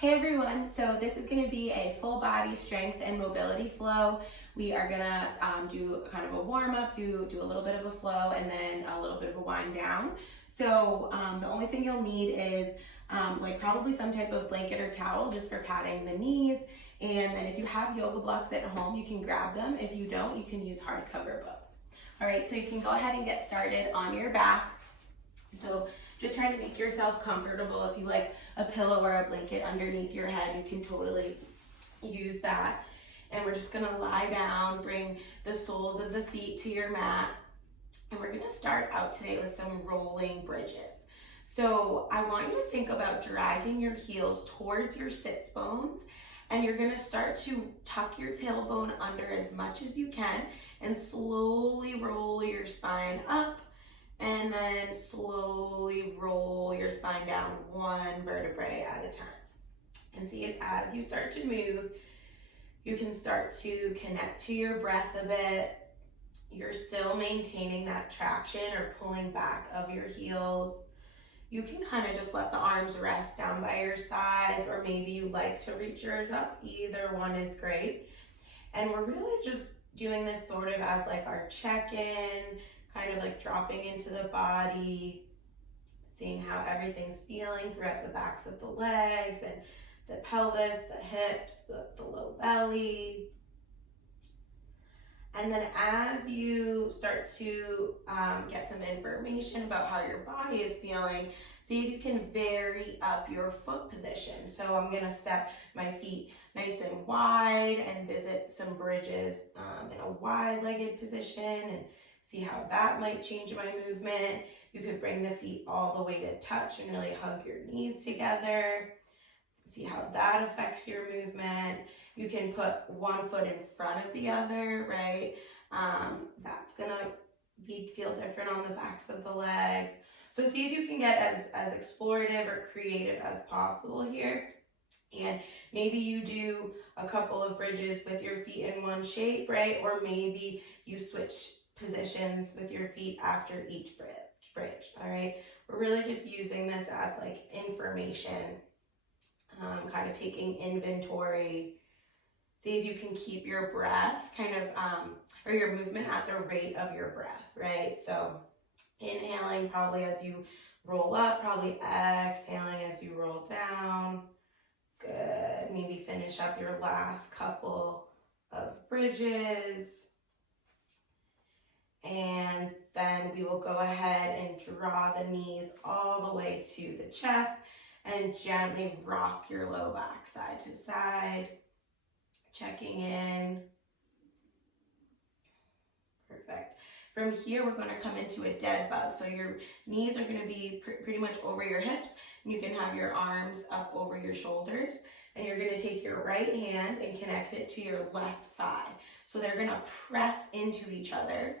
Hey everyone, so this is going to be a full body strength and mobility flow. We are going to do kind of a warm up, do a little bit of a flow, and then a little bit of a wind down. So the only thing you'll need is like probably some type of blanket or towel just for padding the knees. And then if you have yoga blocks at home, you can grab them. If you don't, you can use hardcover books. All right, so you can go ahead and get started on your back. So just trying to make yourself comfortable. If you like a pillow or a blanket underneath your head, you can totally use that. And we're just gonna lie down, bring the soles of the feet to your mat. And we're gonna start out today with some rolling bridges. So I want you to think about dragging your heels towards your sits bones, and you're gonna start to tuck your tailbone under as much as you can and slowly roll your spine up, and then slowly roll your spine down one vertebrae at a time. And see if as you start to move, you can start to connect to your breath a bit. You're still maintaining that traction or pulling back of your heels. You can kind of just let the arms rest down by your sides, or maybe you like to reach yours up. Either one is great. And we're really just doing this sort of as like our check-in, kind of like dropping into the body, seeing how everything's feeling throughout the backs of the legs and the pelvis, the hips, the low belly. And then as you start to get some information about how your body is feeling, see if you can vary up your foot position. So I'm gonna step my feet nice and wide and visit some bridges in a wide-legged position and see how that might change my movement. You could bring the feet all the way to touch and really hug your knees together. See how that affects your movement. You can put one foot in front of the other, right? That's gonna feel different on the backs of the legs. So see if you can get as explorative or creative as possible here. And maybe you do a couple of bridges with your feet in one shape, right? Or maybe you switch positions with your feet after each bridge, all right? We're really just using this as like information, kind of taking inventory. See if you can keep your breath kind of, or your movement at the rate of your breath, right? So inhaling probably as you roll up, probably exhaling as you roll down. Good, maybe finish up your last couple of bridges. And then we will go ahead and draw the knees all the way to the chest and gently rock your low back side to side, checking in. Perfect. From here, we're going to come into a dead bug. So your knees are going to be pretty much over your hips, and you can have your arms up over your shoulders, and you're going to take your right hand and connect it to your left thigh. So they're going to press into each other.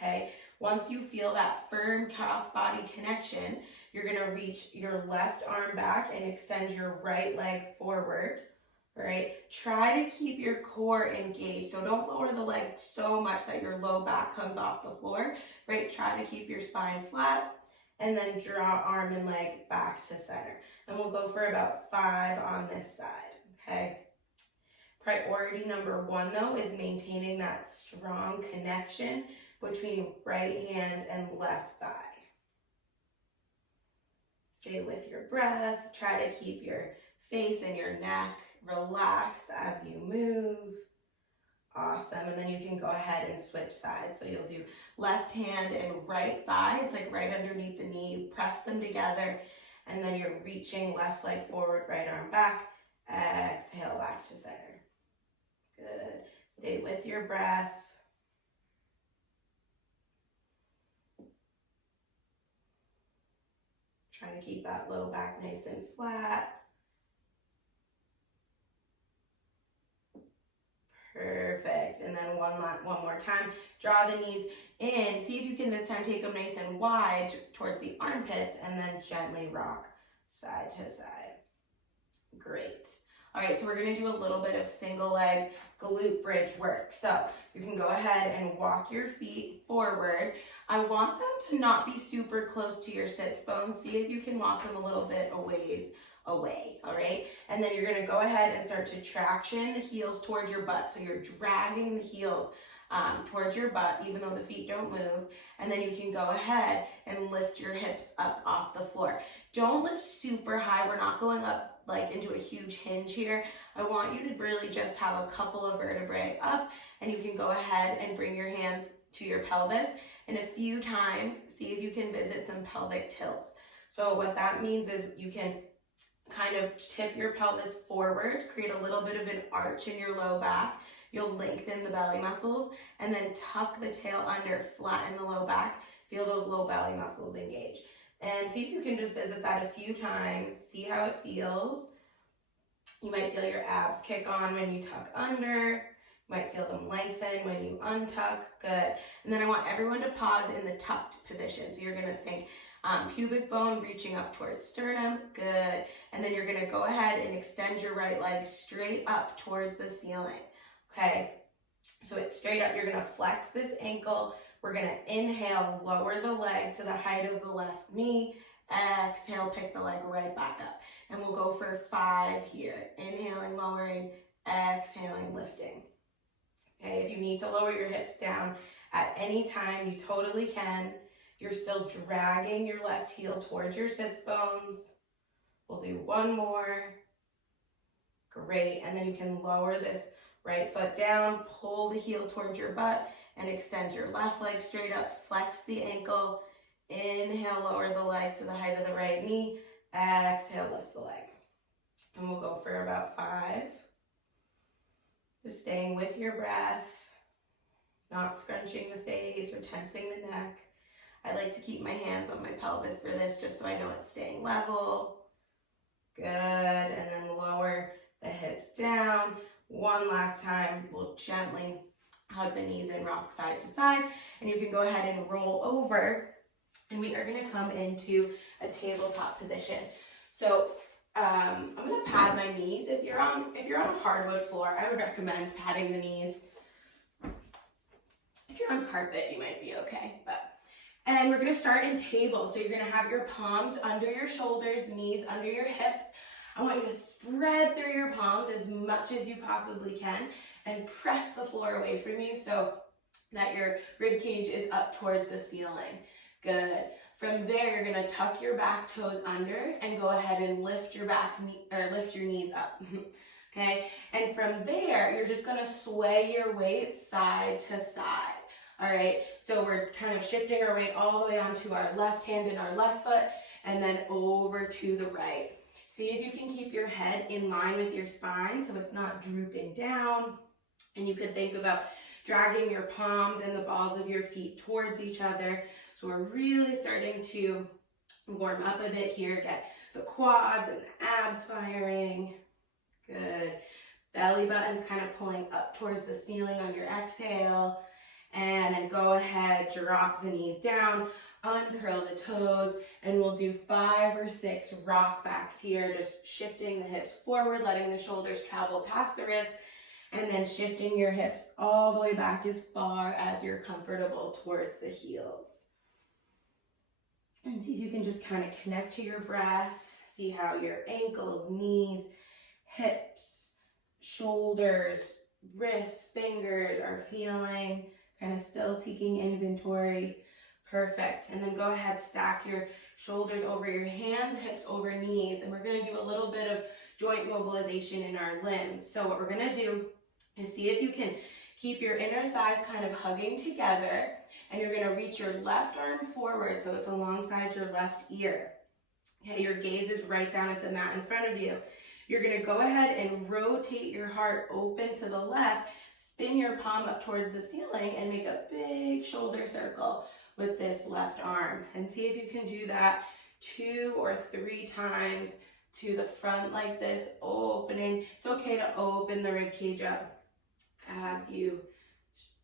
Okay, once you feel that firm cross-body connection, you're gonna reach your left arm back and extend your right leg forward, all right? Try to keep your core engaged, so don't lower the leg so much that your low back comes off the floor, right? Try to keep your spine flat, and then draw arm and leg back to center. And we'll go for about 5 on this side, okay? Priority number 1, though, is maintaining that strong connection between right hand and left thigh. Stay with your breath. Try to keep your face and your neck relaxed as you move. Awesome. And then you can go ahead and switch sides. So you'll do left hand and right thigh. It's like right underneath the knee. You press them together, and then you're reaching left leg forward, right arm back. Exhale back to center. Good. Stay with your breath. Trying to keep that low back nice and flat. Perfect. And then one more time. Draw the knees in. See if you can this time take them nice and wide towards the armpits, and then gently rock side to side. Great. All right, so we're going to do a little bit of single leg glute bridge work. So you can go ahead and walk your feet forward. I want them to not be super close to your sits bones. See if you can walk them a little bit a ways away, all right? And And then you're gonna go ahead and start to traction the heels towards your butt. So you're dragging the heels towards your butt, even though the feet don't move. And then you can go ahead and lift your hips up off the floor. Don't lift super high. We're not going up like into a huge hinge here. I want you to really just have a couple of vertebrae up, and you can go ahead and bring your hands to your pelvis. And a few times, see if you can visit some pelvic tilts. So what that means is you can kind of tip your pelvis forward, create a little bit of an arch in your low back. You'll lengthen the belly muscles, and then tuck the tail under, flatten the low back. Feel those low belly muscles engage. And see if you can just visit that a few times, see how it feels. You might feel your abs kick on when you tuck under. You might feel them lengthen when you untuck. Good. And then I want everyone to pause in the tucked position. So you're going to think pubic bone reaching up towards sternum. Good. And then you're going to go ahead and extend your right leg straight up towards the ceiling. Okay. So it's straight up. You're going to flex this ankle. We're going to inhale, lower the leg to the height of the left knee. Exhale, pick the leg right back up. And we'll go for 5 here. Inhaling, lowering, exhaling, lifting. Okay, if you need to lower your hips down at any time, you totally can. You're still dragging your left heel towards your sits bones. We'll do 1 more. Great, and then you can lower this right foot down, pull the heel towards your butt, and extend your left leg straight up, flex the ankle. Inhale, lower the leg to the height of the right knee. Exhale, lift the leg. And we'll go for about 5. Just staying with your breath, not scrunching the face or tensing the neck. I like to keep my hands on my pelvis for this just so I know it's staying level. Good, and then lower the hips down. 1 last time, we'll gently hug the knees and rock side to side. And you can go ahead and roll over. And we are going to come into a tabletop position. So I'm going to pad my knees. If you're on a hardwood floor, I would recommend padding the knees. If you're on carpet, you might be okay. And we're going to start in table. So you're going to have your palms under your shoulders, knees under your hips. I want you to spread through your palms as much as you possibly can and press the floor away from you so that your rib cage is up towards the ceiling. Good. From there, you're going to tuck your back toes under and go ahead and lift your lift your knees up. Okay? And from there, you're just going to sway your weight side to side. All right? So we're kind of shifting our weight all the way onto our left hand and our left foot and then over to the right. See if you can keep your head in line with your spine so it's not drooping down. And you could think about dragging your palms and the balls of your feet towards each other. So we're really starting to warm up a bit here. Get the quads and the abs firing. Good. Belly button's kind of pulling up towards the ceiling on your exhale. And then go ahead, drop the knees down, uncurl the toes, and we'll do 5 or 6 rock backs here, just shifting the hips forward, letting the shoulders travel past the wrists, and then shifting your hips all the way back as far as you're comfortable towards the heels. And see if you can just kind of connect to your breath. See how your ankles, knees, hips, shoulders, wrists, fingers are feeling. Kind of still taking inventory. Perfect. And then go ahead, stack your shoulders over your hands, hips over knees. And we're going to do a little bit of joint mobilization in our limbs. So what we're going to do is see if you can keep your inner thighs kind of hugging together. And you're going to reach your left arm forward so it's alongside your left ear. Okay, your gaze is right down at the mat in front of you. You're going to go ahead and rotate your heart open to the left. Spin your palm up towards the ceiling and make a big shoulder circle with this left arm. And see if you can do that 2 or 3 times to the front like this, opening. It's okay to open the rib cage up as you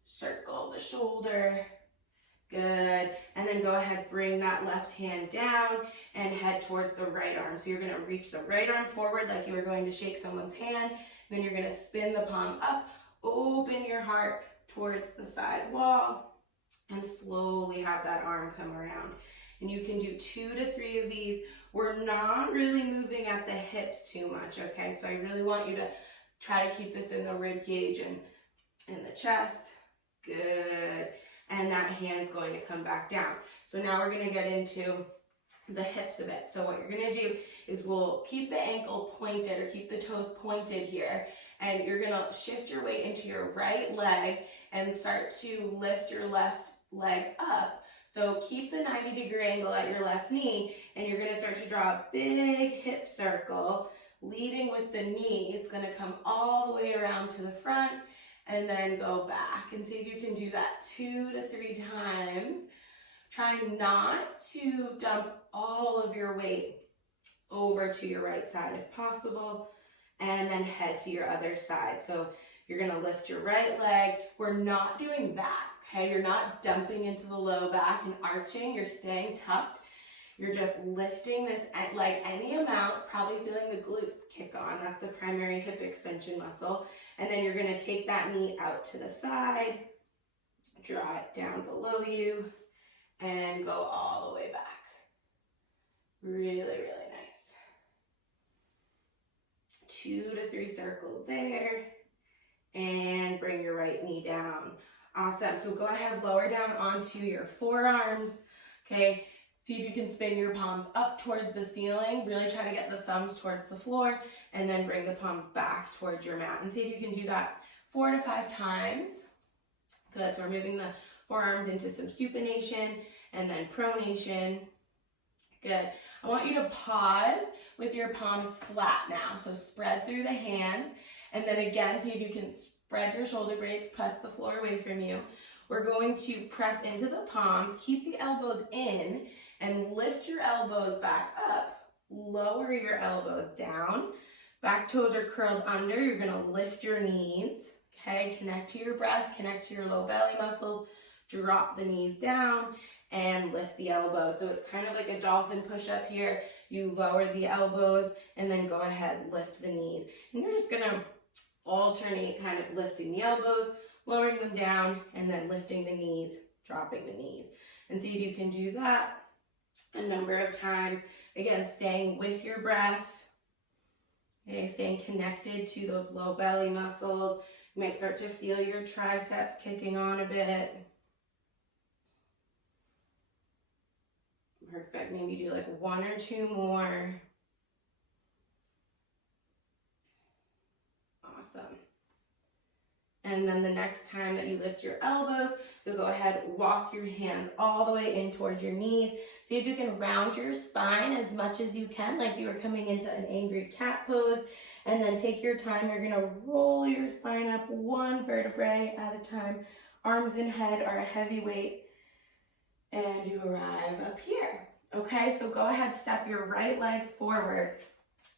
circle the shoulder. Good. And then go ahead, bring that left hand down and head towards the right arm. So you're going to reach the right arm forward like you were going to shake someone's hand. Then you're going to spin the palm up. Open your heart towards the side wall and slowly have that arm come around. And you can do 2 to 3 of these We're not really moving at the hips too much, okay? So I really want you to try to keep this in the rib cage and in the chest. Good. And that hand's going to come back down. So now we're going to get into the hips a bit. So what you're going to do is we'll keep the ankle pointed or keep the toes pointed here, and you're going to shift your weight into your right leg and start to lift your left leg up. So keep the 90-degree angle at your left knee, and you're going to start to draw a big hip circle leading with the knee. It's going to come all the way around to the front and then go back. And see if you can do that 2 to 3 times. Try not to dump all of your weight over to your right side if possible, and then head to your other side. So you're gonna lift your right leg. We're not doing that, okay? You're not dumping into the low back and arching. You're staying tucked. You're just lifting this leg any amount, probably feeling the glute kick on. That's the primary hip extension muscle. And then you're gonna take that knee out to the side, draw it down below you, and go all the way back. Really, really nice. 2 to 3 circles there. And bring your right knee down. Awesome. So go ahead, lower down onto your forearms. Okay. See if you can spin your palms up towards the ceiling. Really try to get the thumbs towards the floor, and then bring the palms back towards your mat. And see if you can do that 4 to 5 times. Good. So we're moving the forearms into some supination and then pronation. Good. I want you to pause with your palms flat now. So spread through the hands, and then again, see if you can spread your shoulder blades, press the floor away from you. We're going to press into the palms, keep the elbows in, and lift your elbows back up. Lower your elbows down. Back toes are curled under. You're going to lift your knees. Okay, connect to your breath, connect to your low belly muscles. Drop the knees down and lift the elbows. So it's kind of like a dolphin push-up here. You lower the elbows and then go ahead, lift the knees. And you're just going to alternate kind of lifting the elbows, lowering them down, and then lifting the knees, dropping the knees. And see if you can do that a number of times. Again, staying with your breath, okay, staying connected to those low belly muscles. You might start to feel your triceps kicking on a bit. Perfect. Maybe do like 1 or 2 more. Awesome. And then the next time that you lift your elbows, you'll go ahead, walk your hands all the way in toward your knees. See if you can round your spine as much as you can, like you were coming into an angry cat pose. And then take your time. You're going to roll your spine up 1 vertebrae at a time. Arms and head are a heavy weight. And you arrive up here. Okay, so go ahead, step your right leg forward.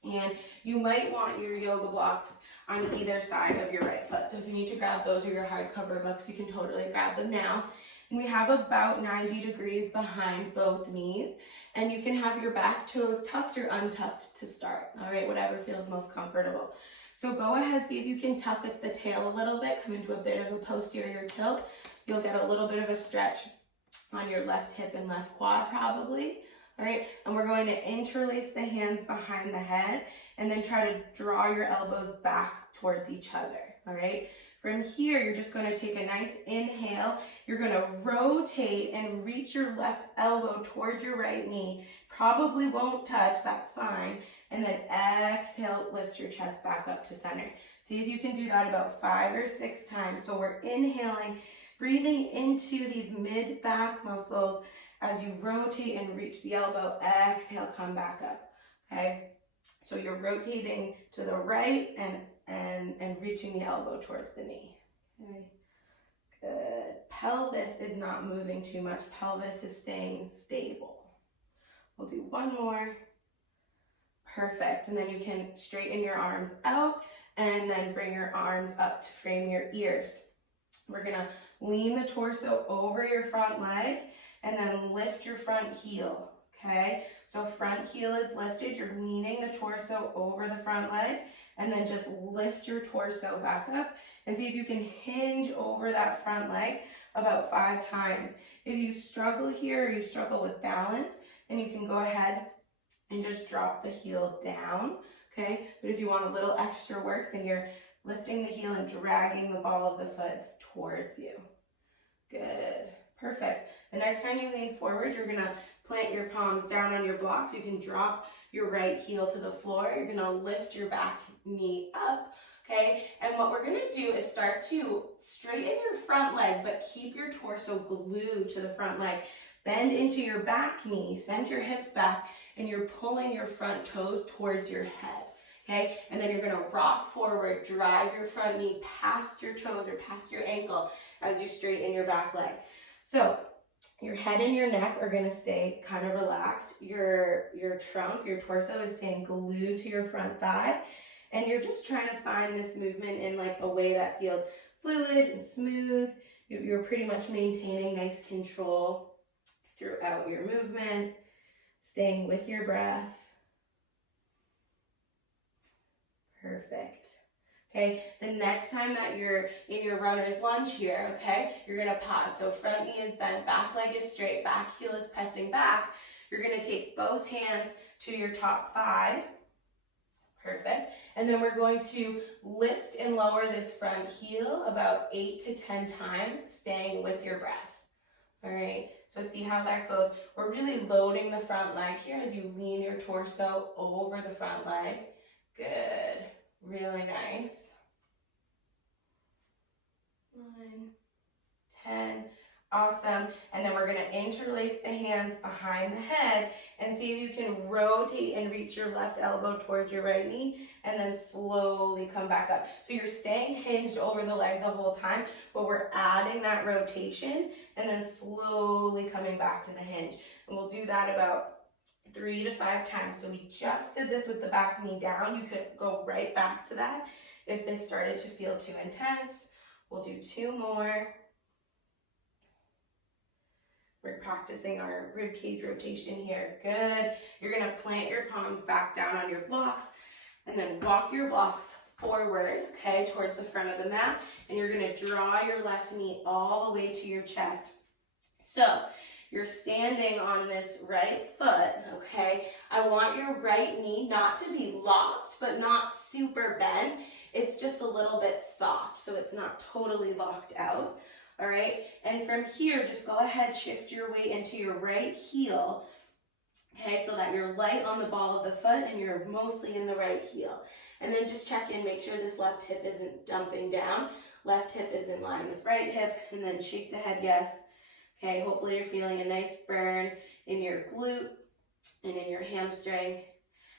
And you might want your yoga blocks on either side of your right foot. So if you need to grab those or your hardcover books, you can totally grab them now. And we have about 90 degrees behind both knees. And you can have your back toes tucked or untucked to start. All right, whatever feels most comfortable. So go ahead, see if you can tuck at the tail a little bit, come into a bit of a posterior tilt. You'll get a little bit of a stretch on your left hip and left quad probably. All right, and we're going to interlace the hands behind the head and then try to draw your elbows back towards each other. All right, from here, you're just going to take a nice inhale. You're going to rotate and reach your left elbow towards your right knee. Probably won't touch, that's fine. And then exhale, lift your chest back up to center. See if you can do that about 5 or 6 times. So we're inhaling, breathing into these mid-back muscles as you rotate and reach the elbow. Exhale, come back up, okay? So you're rotating to the right and reaching the elbow towards the knee, okay? Good. Pelvis is not moving too much. Pelvis is staying stable. We'll do 1 more. Perfect. And then you can straighten your arms out and then bring your arms up to frame your ears. We're going to lean the torso over your front leg and then lift your front heel, okay? So front heel is lifted. You're leaning the torso over the front leg and then just lift your torso back up and see if you can hinge over that front leg about 5 times. If you struggle here or you struggle with balance, then you can go ahead and just drop the heel down, okay? But if you want a little extra work, then you're lifting the heel and dragging the ball of the foot towards you. Good, perfect. The next time you lean forward, you're gonna plant your palms down on your blocks. You can drop your right heel to the floor. You're gonna lift your back knee up, okay? And what we're gonna do is start to straighten your front leg, but keep your torso glued to the front leg. Bend into your back knee, send your hips back, and you're pulling your front toes towards your head, okay? And then you're gonna rock forward, drive your front knee past your toes or past your ankle as you straighten your back leg. So your head and your neck are gonna stay kind of relaxed. Your trunk, your torso is staying glued to your front thigh. And you're just trying to find this movement in like a way that feels fluid and smooth. You're pretty much maintaining nice control throughout your movement, staying with your breath. Perfect. Okay, the next time that you're in your runner's lunge here, okay, you're gonna pause. So front knee is bent, back leg is straight, back heel is pressing back. You're gonna take both hands to your top thigh. Perfect. And then we're going to lift and lower this front heel about 8 to 10 times, staying with your breath. All right, so see how that goes. We're really loading the front leg here as you lean your torso over the front leg. Good, really nice. 9, 10, awesome. And then we're gonna interlace the hands behind the head and see if you can rotate and reach your left elbow towards your right knee and then slowly come back up. So you're staying hinged over the leg the whole time, but we're adding that rotation and then slowly coming back to the hinge. And we'll do that about 3 to 5 times. So we just did this with the back knee down. You could go right back to that if this started to feel too intense. We'll do 2 more. We're practicing our rib cage rotation here. Good. You're gonna plant your palms back down on your blocks and then walk your blocks forward, okay, towards the front of the mat. And you're gonna draw your left knee all the way to your chest. So you're standing on this right foot, okay? I want your right knee not to be locked, but not super bent. It's just a little bit soft, so it's not totally locked out, all right? And from here, just go ahead, shift your weight into your right heel, okay, so that you're light on the ball of the foot and you're mostly in the right heel. And then just check in, make sure this left hip isn't dumping down. Left hip is in line with right hip, and then shake the head yes. Okay, hopefully you're feeling a nice burn in your glute and in your hamstring.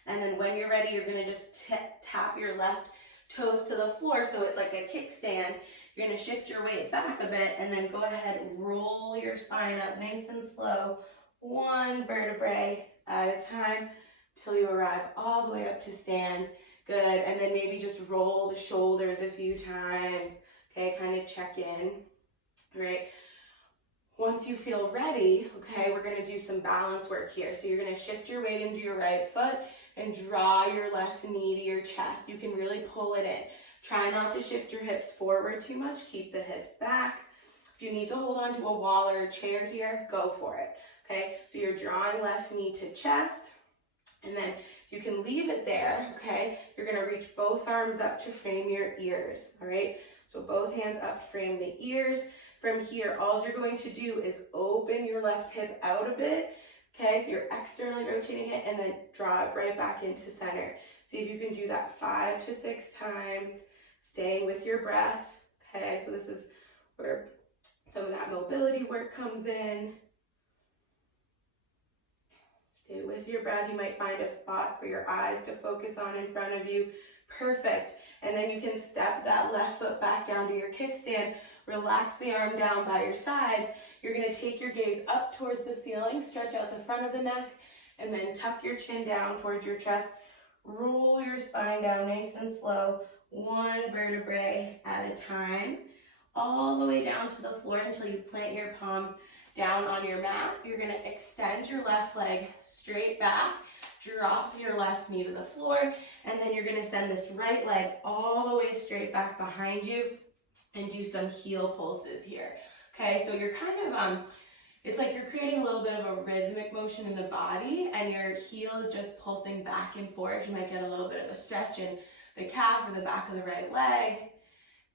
And then when you're ready, you're gonna just tap your left toes to the floor so it's like a kickstand. You're gonna shift your weight back a bit and then go ahead and roll your spine up nice and slow, 1 vertebrae at a time till you arrive all the way up to stand. Good, and then maybe just roll the shoulders a few times. Okay, kind of check in, all right? Once you feel ready, okay, we're gonna do some balance work here. So you're gonna shift your weight into your right foot and draw your left knee to your chest. You can really pull it in. Try not to shift your hips forward too much. Keep the hips back. If you need to hold on to a wall or a chair here, go for it, okay? So you're drawing left knee to chest, and then you can leave it there, okay? You're gonna reach both arms up to frame your ears, all right? So both hands up, frame the ears. From here, all you're going to do is open your left hip out a bit, okay? So you're externally rotating it and then draw it right back into center. See if you can do that 5 to 6 times, staying with your breath, okay? So this is where some of that mobility work comes in. Stay with your breath. You might find a spot for your eyes to focus on in front of you. Perfect. And then you can step that left foot back down to your kickstand. Relax the arm down by your sides. You're going to take your gaze up towards the ceiling, stretch out the front of the neck, and then tuck your chin down towards your chest. Roll your spine down nice and slow, 1 vertebrae at a time, all the way down to the floor until you plant your palms down on your mat. You're going to extend your left leg straight back, drop your left knee to the floor, and then you're going to send this right leg all the way straight back behind you and do some heel pulses here. Okay, so you're kind of, it's like you're creating a little bit of a rhythmic motion in the body, and your heel is just pulsing back and forth. You might get a little bit of a stretch in the calf or the back of the right leg.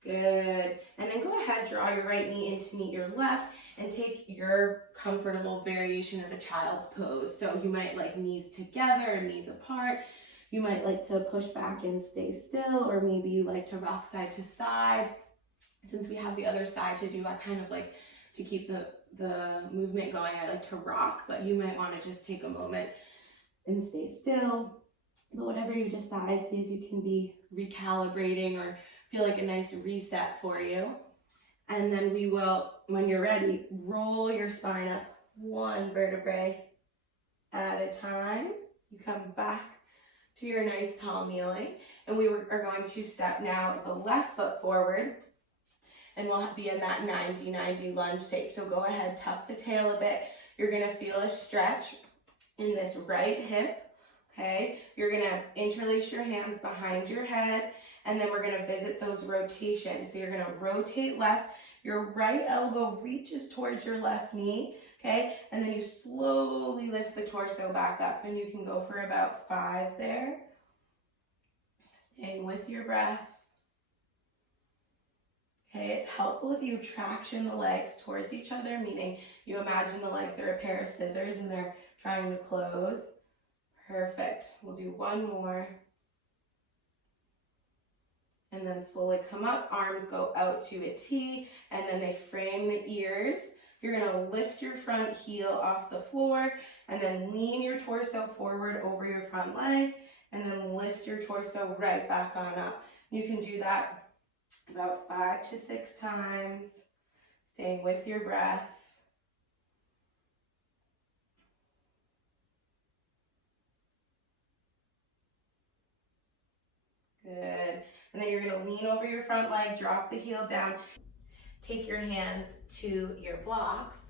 Good. And then go ahead, draw your right knee in to meet your left, and take your comfortable variation of a child's pose. So you might like knees together or knees apart. You might like to push back and stay still, or maybe you like to rock side to side. Since we have the other side to do, I kind of like to keep the movement going. I like to rock, but you might want to just take a moment and stay still. But whatever you decide, see if you can be recalibrating or feel like a nice reset for you. And then we will, when you're ready, roll your spine up one vertebrae at a time. You come back to your nice tall kneeling, and we are going to step now the left foot forward, and we'll be in that 90-90 lunge shape. So go ahead, tuck the tail a bit. You're gonna feel a stretch in this right hip, okay? You're gonna interlace your hands behind your head, and then we're gonna visit those rotations. So you're gonna rotate left, your right elbow reaches towards your left knee, okay? And then you slowly lift the torso back up, and you can go for about 5 there. Staying with your breath. Okay, it's helpful if you traction the legs towards each other, meaning you imagine the legs are a pair of scissors and they're trying to close. Perfect. We'll do one more. And then slowly come up, arms go out to a T, and then they frame the ears. You're gonna lift your front heel off the floor, and then lean your torso forward over your front leg, and then lift your torso right back on up. You can do that about 5 to 6 times, staying with your breath. Good. And then you're gonna lean over your front leg, drop the heel down. Take your hands to your blocks,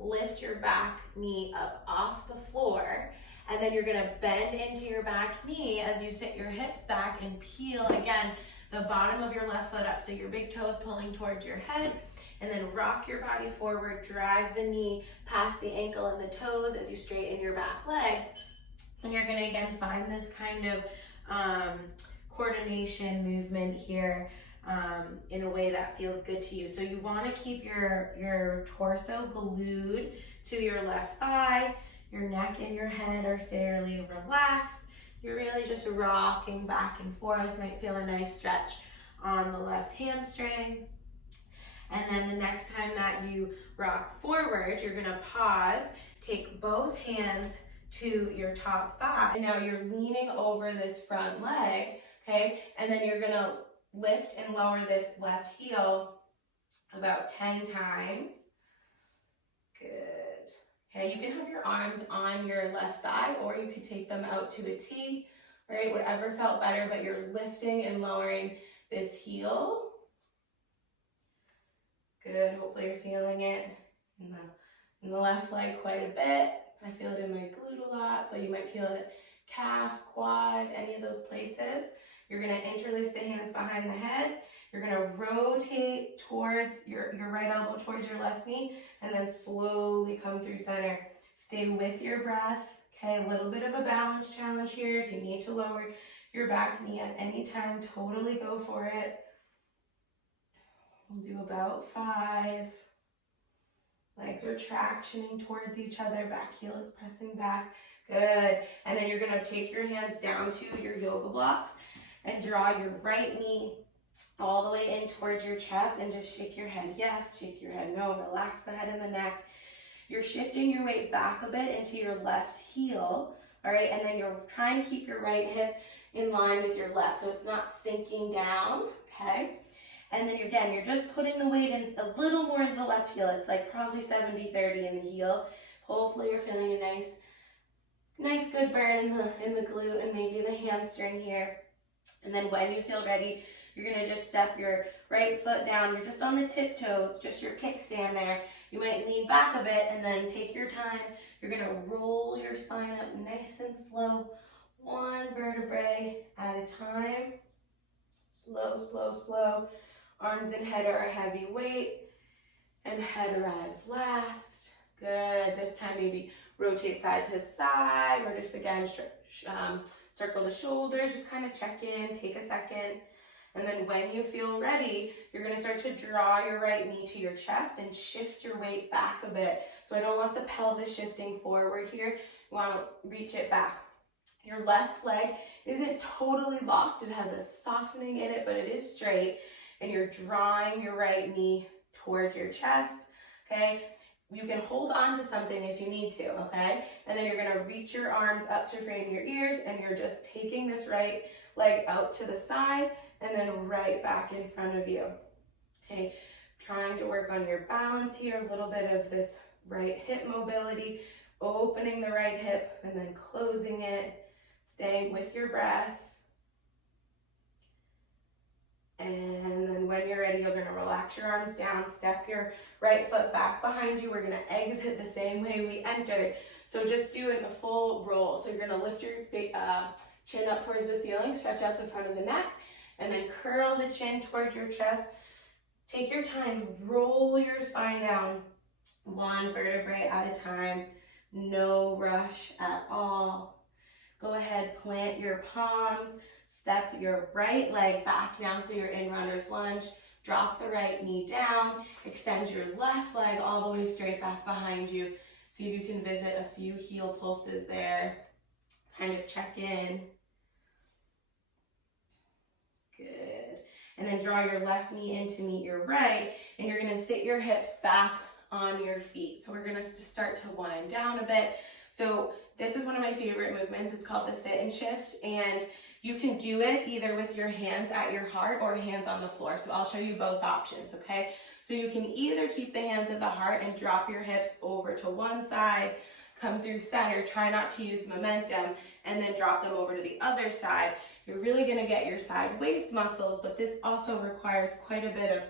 lift your back knee up off the floor, and then you're gonna bend into your back knee as you sit your hips back and peel, again, the bottom of your left foot up, so your big toes pulling towards your head, and then rock your body forward, drive the knee past the ankle and the toes as you straighten your back leg. And you're gonna again find this kind of coordination movement here in a way that feels good to you. So you wanna keep your torso glued to your left thigh, your neck and your head are fairly relaxed. You're really just rocking back and forth. Might feel a nice stretch on the left hamstring. And then the next time that you rock forward, you're gonna pause, take both hands to your top thigh. And now you're leaning over this front leg, okay? And then you're gonna lift and lower this left heel about 10 times. Good. Okay, you can have your arms on your left thigh, or you could take them out to a T, right? Whatever felt better, but you're lifting and lowering this heel. Good, hopefully you're feeling it in the left leg quite a bit. I feel it in my glute a lot, but you might feel it calf, quad, any of those places. You're gonna interlace the hands behind the head. You're gonna rotate towards your right elbow towards your left knee, and then slowly come through center. Stay with your breath. Okay, a little bit of a balance challenge here. If you need to lower your back knee at any time, totally go for it. We'll do about 5. Legs are tractioning towards each other. Back heel is pressing back. Good. And then you're gonna take your hands down to your yoga blocks and draw your right knee all the way in towards your chest, and just shake your head yes, shake your head no, relax the head and the neck. You're shifting your weight back a bit into your left heel, all right, and then you're trying to keep your right hip in line with your left, so it's not sinking down, okay? And then again, you're just putting the weight in a little more in the left heel. It's like probably 70-30 in the heel. Hopefully you're feeling a nice good burn in the glute and maybe the hamstring here. And then when you feel ready, you're gonna just step your right foot down. You're just on the tiptoes, just your kickstand there. You might lean back a bit and then take your time. You're gonna roll your spine up nice and slow, one vertebrae at a time. Slow, slow, slow. Arms and head are a heavy weight, and head arrives last. Good. This time maybe rotate side to side, or just again circle the shoulders. Just kind of check in, take a second. And then when you feel ready, you're going to start to draw your right knee to your chest and shift your weight back a bit. So I don't want the pelvis shifting forward here. You want to reach it back. Your left leg isn't totally locked. It has a softening in it, but it is straight. And you're drawing your right knee towards your chest, okay? You can hold on to something if you need to, okay? And then you're going to reach your arms up to frame your ears, and you're just taking this right leg out to the side and then right back in front of you. Okay, trying to work on your balance here, a little bit of this right hip mobility, opening the right hip and then closing it, staying with your breath. And then when you're ready, you're going to relax your arms down, step your right foot back behind you. We're going to exit the same way we entered. So just doing a full roll. So you're going to lift your chin up towards the ceiling, stretch out the front of the neck, and then curl the chin towards your chest. Take your time, roll your spine down, one vertebrae at a time, no rush at all. Go ahead, plant your palms, step your right leg back down so you're in runner's lunge, drop the right knee down, extend your left leg all the way straight back behind you. See if you can visit a few heel pulses there, kind of check in. Good. And then draw your left knee in to meet your right, and you're going to sit your hips back on your feet. So we're going to start to wind down a bit. So this is one of my favorite movements. It's called the sit and shift, and you can do it either with your hands at your heart or hands on the floor. So I'll show you both options, okay? So you can either keep the hands at the heart and drop your hips over to one side, come through center, try not to use momentum, and then drop them over to the other side. You're really going to get your side waist muscles, but this also requires quite a bit of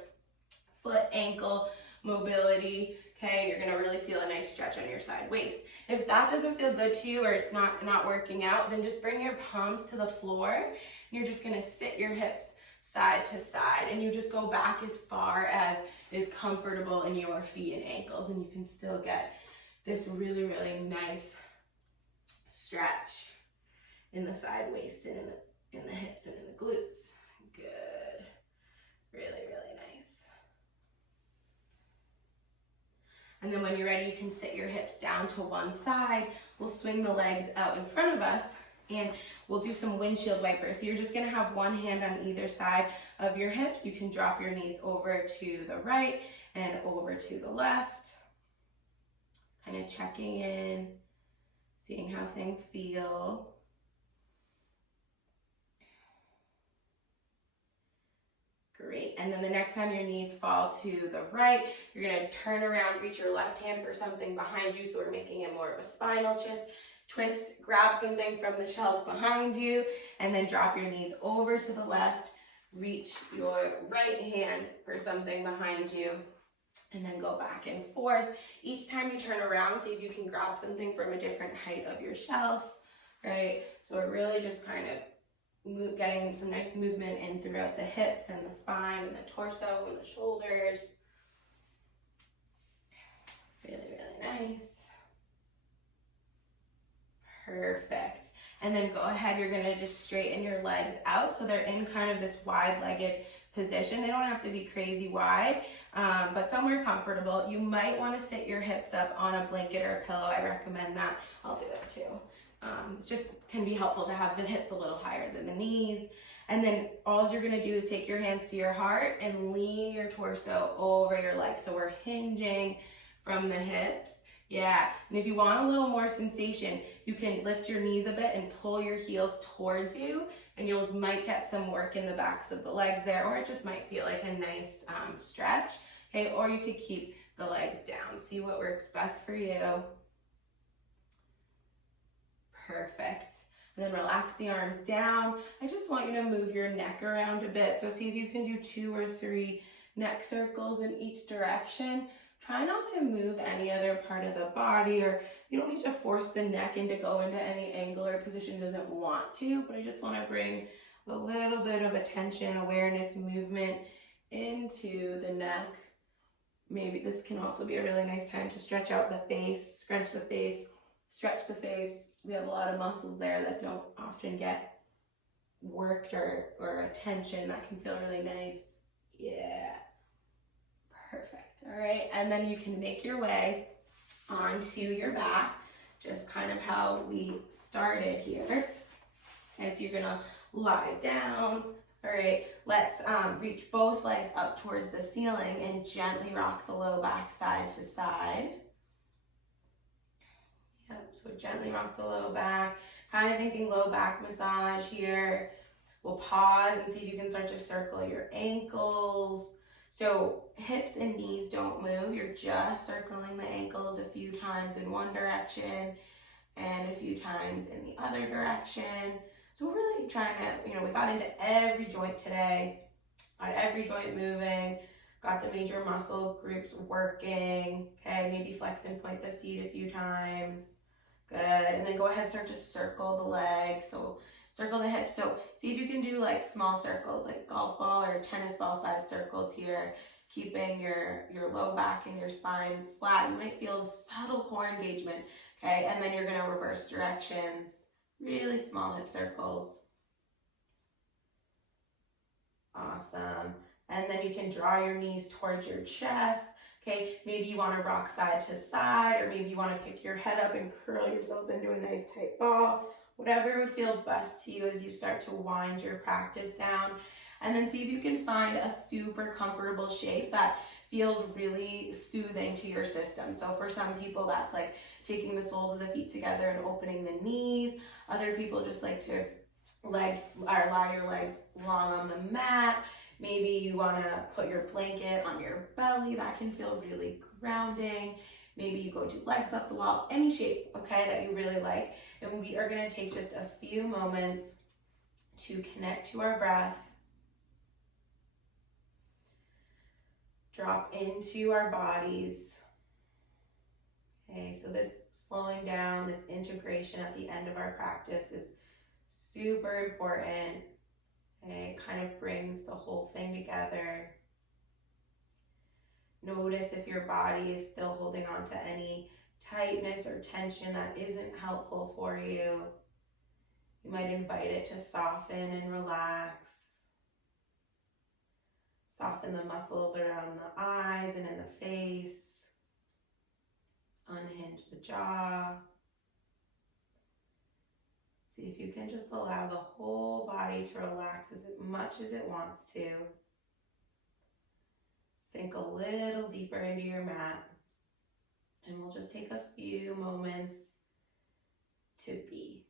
foot, ankle mobility, okay? You're going to really feel a nice stretch on your side waist. If that doesn't feel good to you or it's not working out, then just bring your palms to the floor. And you're just going to sit your hips side to side, and you just go back as far as is comfortable in your feet and ankles, and you can still get this really, really nice stretch in the side waist and in the hips and in the glutes. Good. Really, really nice. And then when you're ready, you can sit your hips down to one side. We'll swing the legs out in front of us, and we'll do some windshield wipers. So you're just going to have one hand on either side of your hips. You can drop your knees over to the right and over to the left. Kind of checking in, seeing how things feel. Great. And then the next time your knees fall to the right, you're going to turn around, reach your left hand for something behind you. So we're making it more of a spinal twist, grab something from the shelf behind you, and then drop your knees over to the left, reach your right hand for something behind you, and then go back and forth. Each time you turn around, see if you can grab something from a different height of your shelf, right? So we're really just kind of getting some nice movement in throughout the hips and the spine and the torso and the shoulders. Really, really nice. Perfect. And then go ahead, you're going to just straighten your legs out so they're in kind of this wide-legged position. They don't have to be crazy wide, but somewhere comfortable. You might want to sit your hips up on a blanket or a pillow. I recommend that. I'll do that too. It just can be helpful to have the hips a little higher than the knees. And then all you're going to do is take your hands to your heart and lean your torso over your legs. So we're hinging from the hips. Yeah, and if you want a little more sensation, you can lift your knees a bit and pull your heels towards you, and you might get some work in the backs of the legs there, or it just might feel like a nice stretch, okay? Or you could keep the legs down. See what works best for you. Perfect. And then relax the arms down. I just want you to move your neck around a bit. So see if you can do 2 or 3 neck circles in each direction. Try not to move any other part of the body, or you don't need to force the neck in to go into any angle or position it doesn't want to, but I just want to bring a little bit of attention, awareness, movement into the neck, maybe this can also be a really nice time to stretch out the face, scrunch the face, stretch the face. We have a lot of muscles there that don't often get worked or attention. That can feel really nice. Yeah, perfect. All right, and then you can make your way onto your back, just kind of how we started here. Okay, so you're gonna lie down. All right, let's reach both legs up towards the ceiling and gently rock the low back side to side. Yep, so gently rock the low back, kind of thinking low back massage here. We'll pause and see if you can start to circle your ankles. So hips and knees don't move. You're just circling the ankles a few times in one direction and a few times in the other direction. So we're really trying to, we got into every joint today, got every joint moving, got the major muscle groups working. Okay, maybe flex and point the feet a few times. Good, and then go ahead and start to circle the legs. So circle the hips. So see if you can do like small circles, like golf ball or tennis ball size circles here, keeping your low back and your spine flat. You might feel subtle core engagement, okay? And then you're gonna reverse directions, really small hip circles. Awesome. And then you can draw your knees towards your chest. Okay, maybe you want to rock side to side, or maybe you want to pick your head up and curl yourself into a nice tight ball. Whatever would feel best to you as you start to wind your practice down. And then see if you can find a super comfortable shape that feels really soothing to your system. So for some people, that's like taking the soles of the feet together and opening the knees. Other people just like to lie your legs long on the mat. Maybe you want to put your blanket on your belly. That can feel really grounding. Maybe you go do legs up the wall, any shape, okay, that you really like. And we are going to take just a few moments to connect to our breath. Drop into our bodies. Okay, so this slowing down, this integration at the end of our practice is super important. Okay, it kind of brings the whole thing together. Notice if your body is still holding on to any tightness or tension that isn't helpful for you. You might invite it to soften and relax. Soften the muscles around the eyes and in the face. Unhinge the jaw. See if you can just allow the whole body to relax as much as it wants to. Sink a little deeper into your mat. And we'll just take a few moments to be.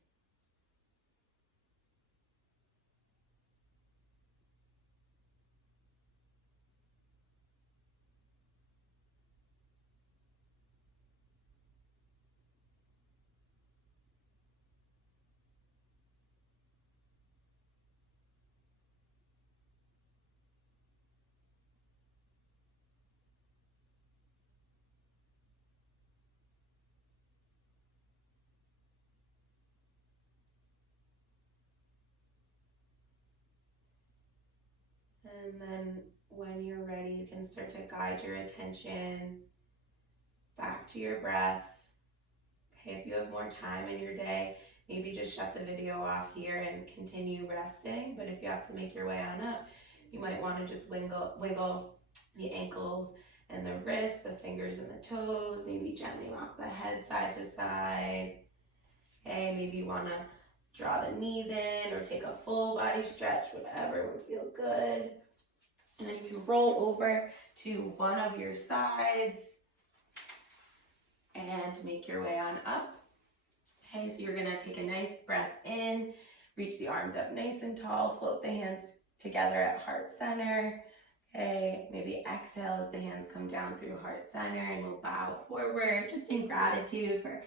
And then when you're ready, you can start to guide your attention back to your breath. Okay, if you have more time in your day, maybe just shut the video off here and continue resting. But if you have to make your way on up, you might want to just wiggle the ankles and the wrists, the fingers and the toes. Maybe gently rock the head side to side. Okay, maybe you want to draw the knees in or take a full body stretch, whatever would feel good. And then you can roll over to one of your sides and make your way on up. Okay, so you're gonna take a nice breath in, reach the arms up nice and tall, float the hands together at heart center. Okay, maybe exhale as the hands come down through heart center, and we'll bow forward just in gratitude for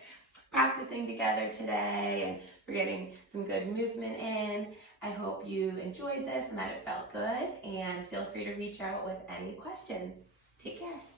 practicing together today and for getting some good movement in. I hope you enjoyed this and that it felt good, and feel free to reach out with any questions. Take care.